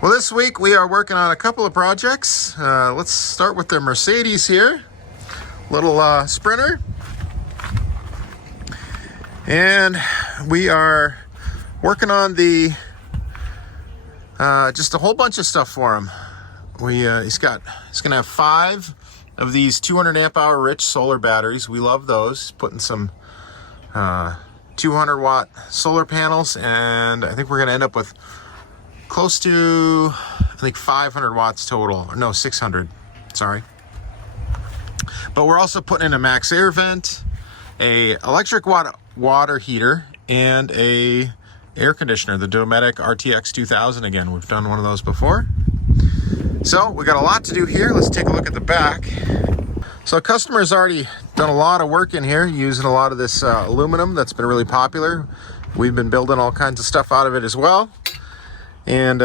Well, this week we are working on a couple of projects. Let's start with the Mercedes here. Little Sprinter. And we are working on the just a whole bunch of stuff for him. He's gonna have 5 of these 200 amp hour rich solar batteries. We love those. He's putting some 200 watt solar panels, and I think we're gonna end up with close to, I think, 500 watts total. Or no, 600, sorry. But we're also putting in a max air vent, a electric water heater, and a air conditioner, the Dometic RTX 2000 again. We've done one of those before. So we got a lot to do here. Let's take a look at the back. So a customer's already done a lot of work in here using a lot of this aluminum that's been really popular. We've been building all kinds of stuff out of it as well. And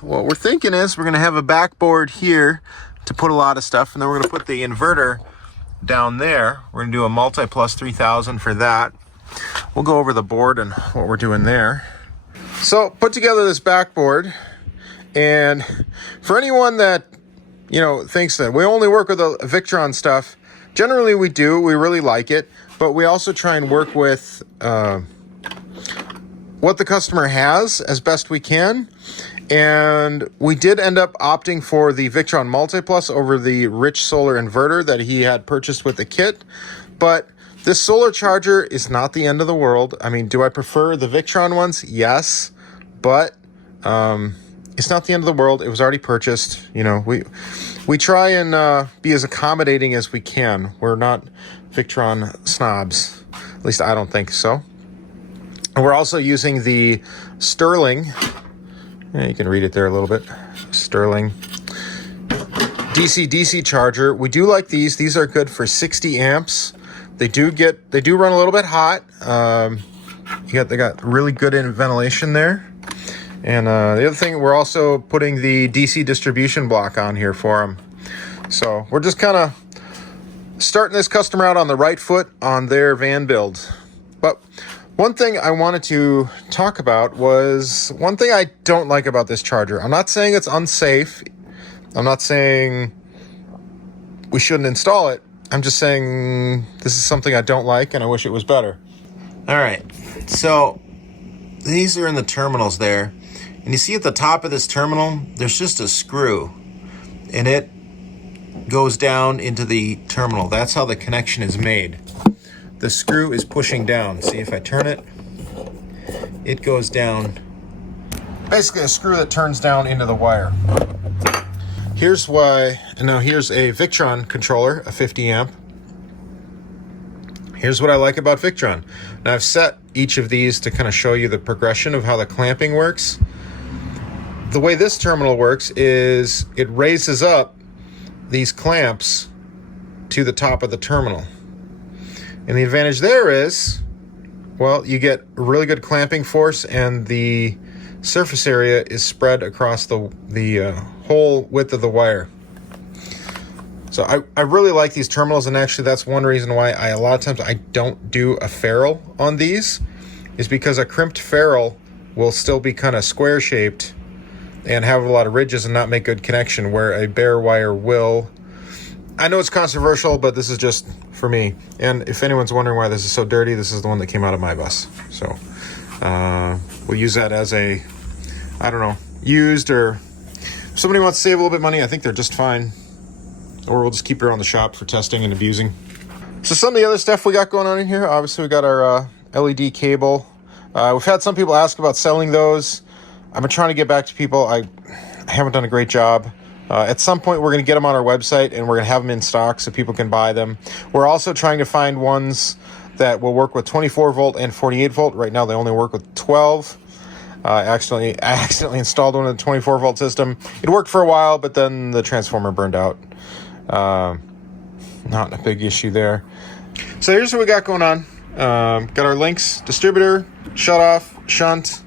what we're thinking is we're going to have a backboard here to put a lot of stuff, and then we're going to put the inverter down there. We're going to do a Multiplus 3000 for that. We'll go over the board and what we're doing there. So put together this backboard, and for anyone that thinks that we only work with the Victron stuff, generally we do. We really like it, but we also try and work with what the customer has as best we can. And we did end up opting for the Victron Multiplus over the rich solar inverter that he had purchased with the kit. But this solar charger is not the end of the world. I mean, do I prefer the Victron ones? Yes, but it's not the end of the world. It was already purchased. We try and be as accommodating as we can. We're not Victron snobs. At least I don't think so. And we're also using the Sterling, you can read it there a little bit, Sterling DC charger. We do like these. These are good for 60 amps. They do run a little bit hot. They got really good ventilation there. And the other thing, we're also putting the DC distribution block on here for them. So we're just kind of starting this customer out on the right foot on their van build. But one thing I wanted to talk about was one thing I don't like about this charger. I'm not saying it's unsafe. I'm not saying we shouldn't install it. I'm just saying this is something I don't like and I wish it was better. All right, so these are in the terminals there. And you see at the top of this terminal, there's just a screw. And it goes down into the terminal. That's how the connection is made. The screw is pushing down. See, if I turn it, it goes down. Basically a screw that turns down into the wire. Here's why, and now here's a Victron controller, a 50 amp. Here's what I like about Victron. Now I've set each of these to kind of show you the progression of how the clamping works. The way this terminal works is it raises up these clamps to the top of the terminal. And the advantage there is, well, you get really good clamping force, and the surface area is spread across the whole width of the wire. So I really like these terminals, and actually that's one reason why a lot of times I don't do a ferrule on these, is because a crimped ferrule will still be kind of square shaped and have a lot of ridges and not make good connection, where a bare wire will. I know it's controversial, but this is just for me. And if anyone's wondering why this is so dirty, this is the one that came out of my bus. So we'll use that as a, I don't know, used, or if somebody wants to save a little bit of money, I think they're just fine. Or we'll just keep it around the shop for testing and abusing. So some of the other stuff we got going on in here, obviously we got our LED cable. We've had some people ask about selling those. I've been trying to get back to people. I haven't done a great job. At some point, we're going to get them on our website, and we're going to have them in stock so people can buy them. We're also trying to find ones that will work with 24 volt and 48 volt. Right now, they only work with 12. I accidentally installed one in the 24 volt system. It worked for a while, but then the transformer burned out. Not a big issue there. So here's what we got going on. Got our links: distributor, shutoff, shunt,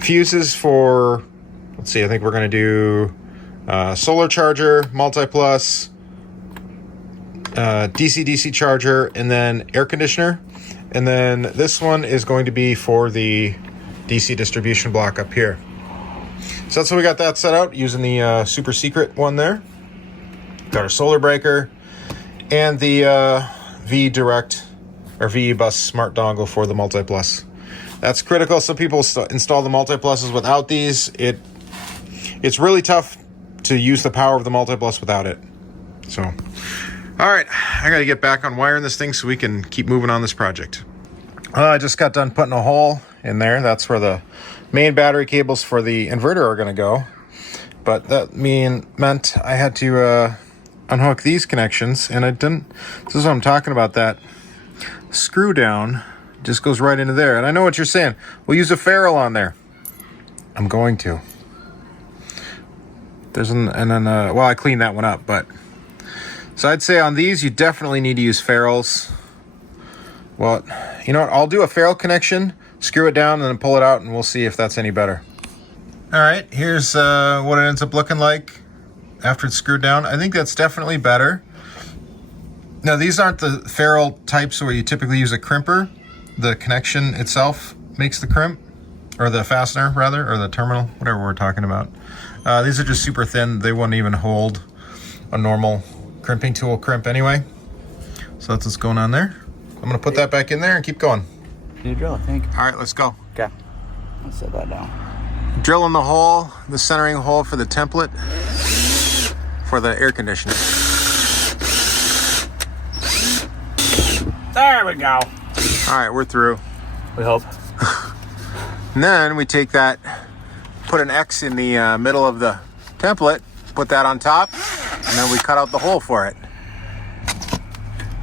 fuses for, let's see, I think we're going to do solar charger, Multiplus, DC charger, and then air conditioner. And then this one is going to be for the DC distribution block up here. So that's how we got that set out, using the super secret one there. Got our solar breaker and the V-Direct or V-Bus smart dongle for the Multiplus. That's critical. Some people install the Multipluses without these. It's really tough to use the power of the Multiplus without it. So, all right, I got to get back on wiring this thing so we can keep moving on this project. I just got done putting a hole in there. That's where the main battery cables for the inverter are going to go. But that meant I had to unhook these connections, and I didn't. This is what I'm talking about. That screw down just goes right into there. And I know what you're saying. We'll use a ferrule on there. I'm going to. Well, I cleaned that one up, but so I'd say on these you definitely need to use ferrules. Well, you know what? I'll do a ferrule connection, screw it down, and then pull it out, and we'll see if that's any better. All right, here's what it ends up looking like after it's screwed down. I think that's definitely better. Now, these aren't the ferrule types where you typically use a crimper. The connection itself makes the crimp, or the fastener rather, or the terminal, whatever we're talking about. These are just super thin. They wouldn't even hold a normal crimping tool crimp anyway. So that's what's going on there. I'm gonna put that back in there and keep going. You drill, I think. All right, let's go. Okay, let's set that down. Drilling the hole, the centering hole for the template for the air conditioner. There we go. All right, we're through. We hope. And then we take that, put an X in the middle of the template, put that on top, and then we cut out the hole for it.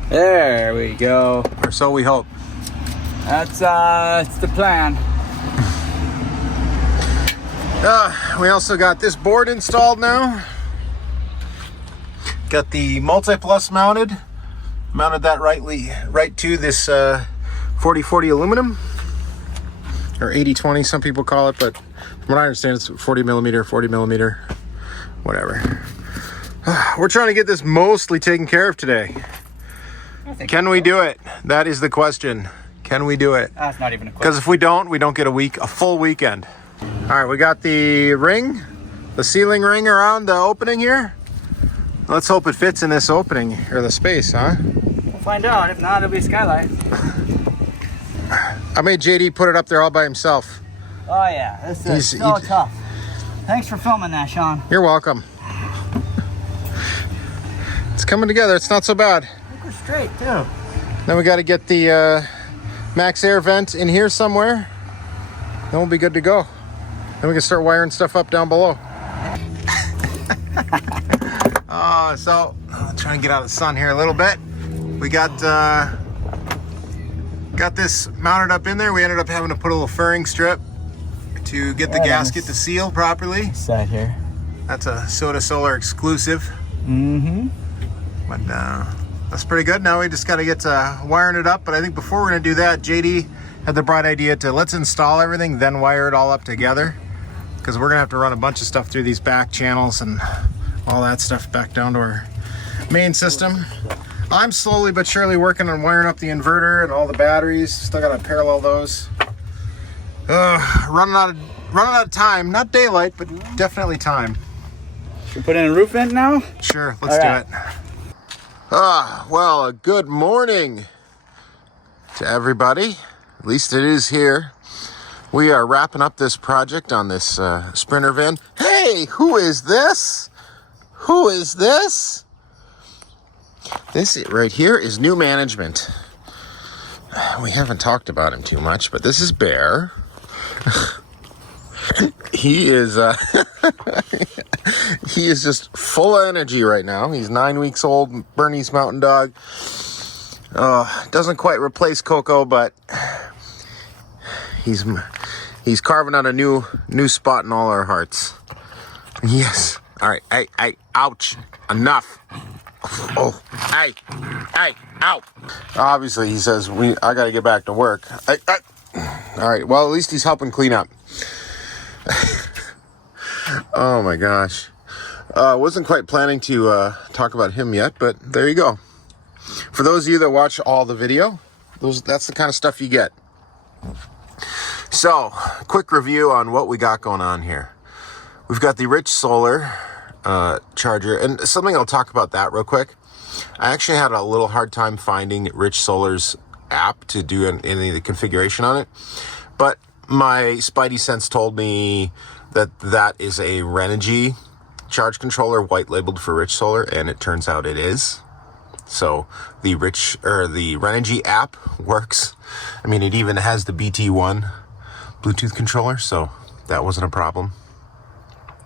There we go. Or so we hope. That's the plan. We also got this board installed now. Got the Multiplus mounted. Mounted that right to this 4040 aluminum. Or 8020, some people call it, but from what I understand, it's 40 millimeter, whatever. We're trying to get this mostly taken care of today. Can we do it? That is the question. Can we do it? That's not even a question. Because if we don't get a full weekend. All right, we got the ring, the ceiling ring around the opening here. Let's hope it fits in this opening, or the space, huh? We'll find out. If not, it'll be skylight. I made JD put it up there all by himself. Oh yeah, this is so tough. Thanks for filming that, Sean. You're welcome. It's coming together. It's not so bad. I think we're straight too. Then we got to get the max air vent in here somewhere. Then we'll be good to go. Then we can start wiring stuff up down below. So I'll try and get out of the sun here a little bit. We got this mounted up in there. We ended up having to put a little furring strip to get the gasket to seal properly. Side here. That's a Soda Solar exclusive. Mm-hmm. But that's pretty good. Now we just got to get to wiring it up. But I think before we're going to do that, JD had the bright idea to let's install everything, then wire it all up together. Because we're going to have to run a bunch of stuff through these back channels and all that stuff back down to our main system. I'm slowly but surely working on wiring up the inverter and all the batteries. Still got to parallel those. Running out of time. Not daylight, but definitely time. We put in a roof vent now? Sure, let's do it. Well, a good morning to everybody. At least it is here. We are wrapping up this project on this Sprinter van. Hey, who is this? Who is this? This right here is new management. We haven't talked about him too much, but this is Bear. He is he is just full of energy right now. He's 9 weeks old, Bernese Mountain Dog. Doesn't quite replace Coco, but he's carving out a new spot in all our hearts. Yes. All right. Hey, ouch. Enough. Oh, hey, ow. Obviously, he says, I got to get back to work. All right. Well, at least he's helping clean up. Oh my gosh. Wasn't quite planning to talk about him yet, but there you go. For those of you that watch all the video, that's the kind of stuff you get. So, quick review on what we got going on here. we've got the Rich Solar charger, and something I'll talk about that real quick. I actually had a little hard time finding Rich Solar's app to do any of the configuration on it, but my Spidey sense told me that that is a Renogy charge controller white labeled for Rich Solar, and it turns out it is. So the Renogy app works. I mean, it even has the BT1 Bluetooth controller, so that wasn't a problem.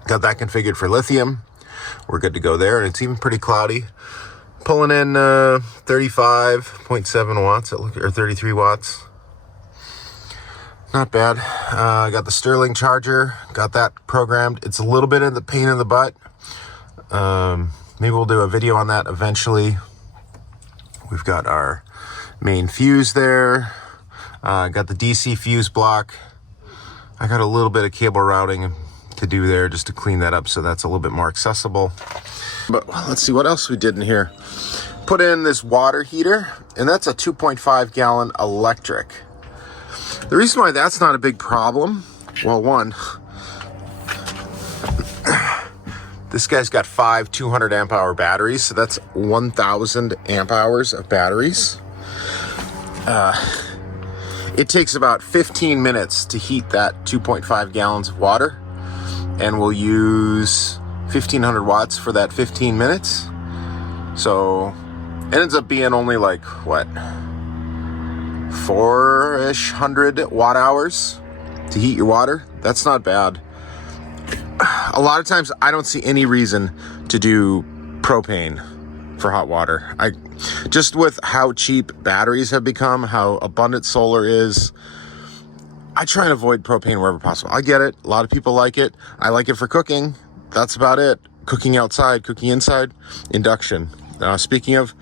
Got that configured for lithium. We're good to go there, and it's even pretty cloudy. Pulling in 35.7 watts, or 33 watts. Not bad. I got the Sterling charger, got that programmed. It's a little bit of the pain in the butt. Maybe we'll do a video on that eventually. We've got our main fuse there. Got the DC fuse block. I got a little bit of cable routing to do there just to clean that up so that's a little bit more accessible. But let's see what else we did in here. Put in this water heater, and that's a 2.5 gallon electric. The reason why that's not a big problem, well, one, this guy's got 5 200 amp hour batteries, so that's 1,000 amp hours of batteries. It takes about 15 minutes to heat that 2.5 gallons of water, and we'll use 1,500 watts for that 15 minutes. So it ends up being only like, what, 400 watt hours to heat your water. That's not bad. A lot of times I don't see any reason to do propane for hot water. Just with how cheap batteries have become, how abundant solar is, I try and avoid propane wherever possible. I get it. A lot of people like it. I like it for cooking. That's about it. Cooking outside, cooking inside, induction. Speaking of,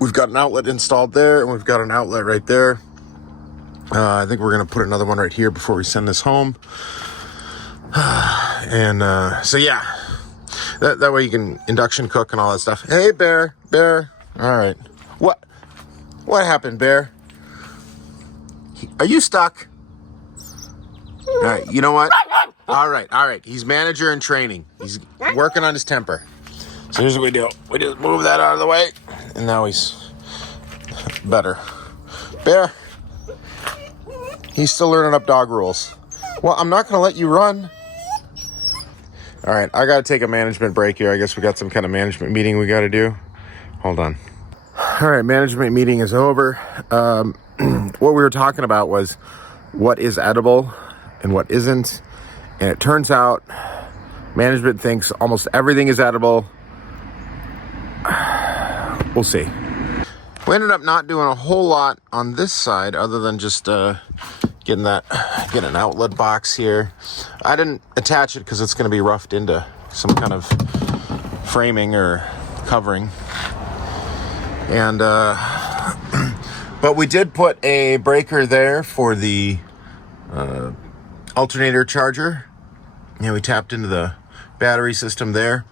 we've got an outlet installed there, and we've got an outlet right there. I think we're going to put another one right here before we send this home. And so yeah, that way you can induction cook and all that stuff. Hey, Bear. All right. What happened, Bear? Are you stuck? All right, you know what? All right. He's manager in training. He's working on his temper. So here's what we do. We just move that out of the way, and now he's better. Bear, he's still learning up dog rules. Well, I'm not going to let you run. All right, I got to take a management break here. I guess we got some kind of management meeting we got to do. Hold on. All right, management meeting is over. What we were talking about was what is edible and what isn't. And it turns out management thinks almost everything is edible. We'll see. We ended up not doing a whole lot on this side other than just getting an outlet box here. I didn't attach it because it's going to be roughed into some kind of framing or covering. And but we did put a breaker there for the alternator charger. We tapped into the battery system there.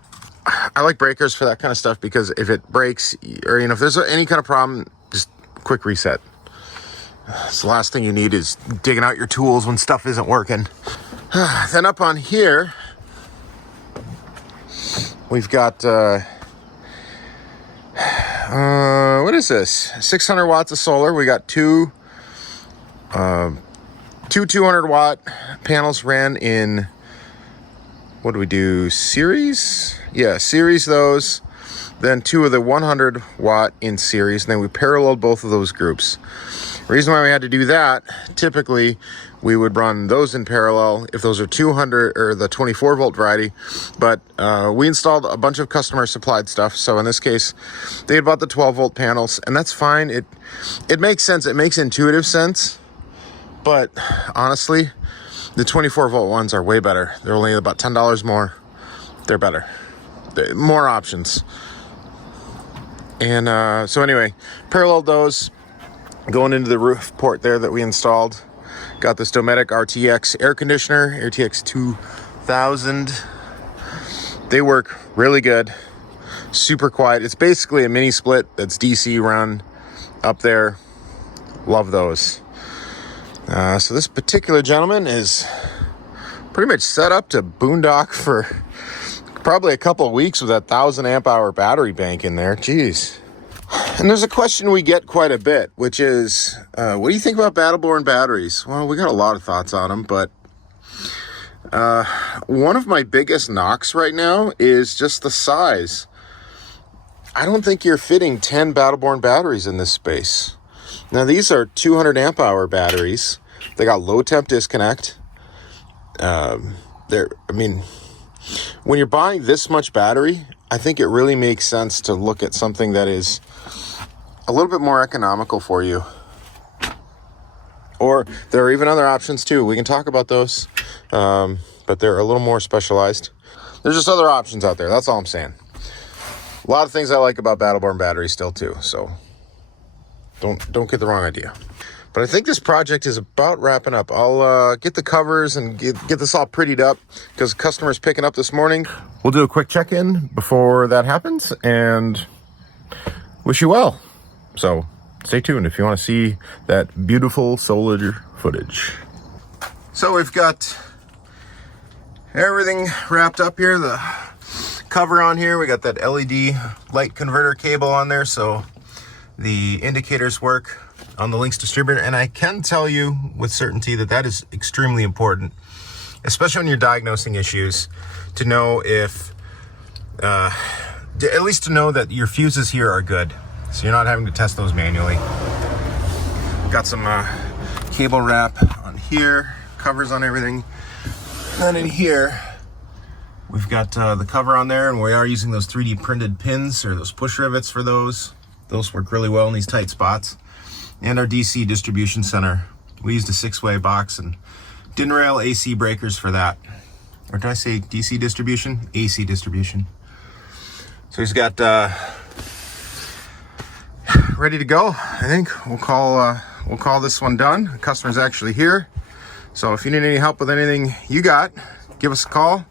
I like breakers for that kind of stuff because if it breaks, or if there's any kind of problem, just quick reset. It's the last thing you need is digging out your tools when stuff isn't working. Then up on here, we've got what is this? 600 watts of solar. We got two 200 watt panels ran in, what do we do? Series? Yeah, series those. Then 2 of the 100 watt in series. And then we paralleled both of those groups. The reason why we had to do that, typically we would run those in parallel if those are 200 or the 24 volt variety. But we installed a bunch of customer supplied stuff. So in this case, they had bought the 12 volt panels, and that's fine. It makes sense. It makes intuitive sense. But honestly, the 24 volt ones are way better. They're only about $10 more. They're better. More options. And so anyway, paralleled those. Going into the roof port there that we installed. Got this Dometic RTX air conditioner, RTX 2000. They work really good. Super quiet. It's basically a mini split that's DC run up there. Love those. So this particular gentleman is pretty much set up to boondock for probably a couple of weeks with that 1,000 amp hour battery bank in there. Jeez. And there's a question we get quite a bit, which is, what do you think about Battleborn batteries? Well, we got a lot of thoughts on them, but one of my biggest knocks right now is just the size. I don't think you're fitting 10 Battleborn batteries in this space. Now, these are 200 amp hour batteries. They got low temp disconnect. When you're buying this much battery, I think it really makes sense to look at something that is a little bit more economical for you. Or there are even other options too. We can talk about those, but they're a little more specialized. There's just other options out there. That's all I'm saying. A lot of things I like about Battleborn batteries still too, so don't get the wrong idea. But I think this project is about wrapping up. I'll get the covers and get this all prettied up because the customer's picking up this morning. We'll do a quick check-in before that happens and wish you well. So stay tuned if you want to see that beautiful solar footage. So we've got everything wrapped up here. The cover on here, we got that LED light converter cable on there so the indicators work on the Lynx distributor, and I can tell you with certainty that that is extremely important, especially when you're diagnosing issues, to know if, at least to know that your fuses here are good, so you're not having to test those manually. Got some cable wrap on here, covers on everything, and then in here, we've got the cover on there, and we are using those 3D printed pins, or those push rivets for those. Those work really well in these tight spots. And our DC distribution center. We used a 6-way box and didn't rail AC breakers for that. Or did I say DC distribution? AC distribution. So he's got ready to go. I think we'll call this one done. The customer's actually here. So if you need any help with anything you got, give us a call.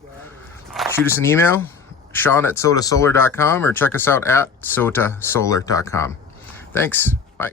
Shoot us an email, Sean@sotasolar.com, or check us out at sotasolar.com. Thanks. Bye.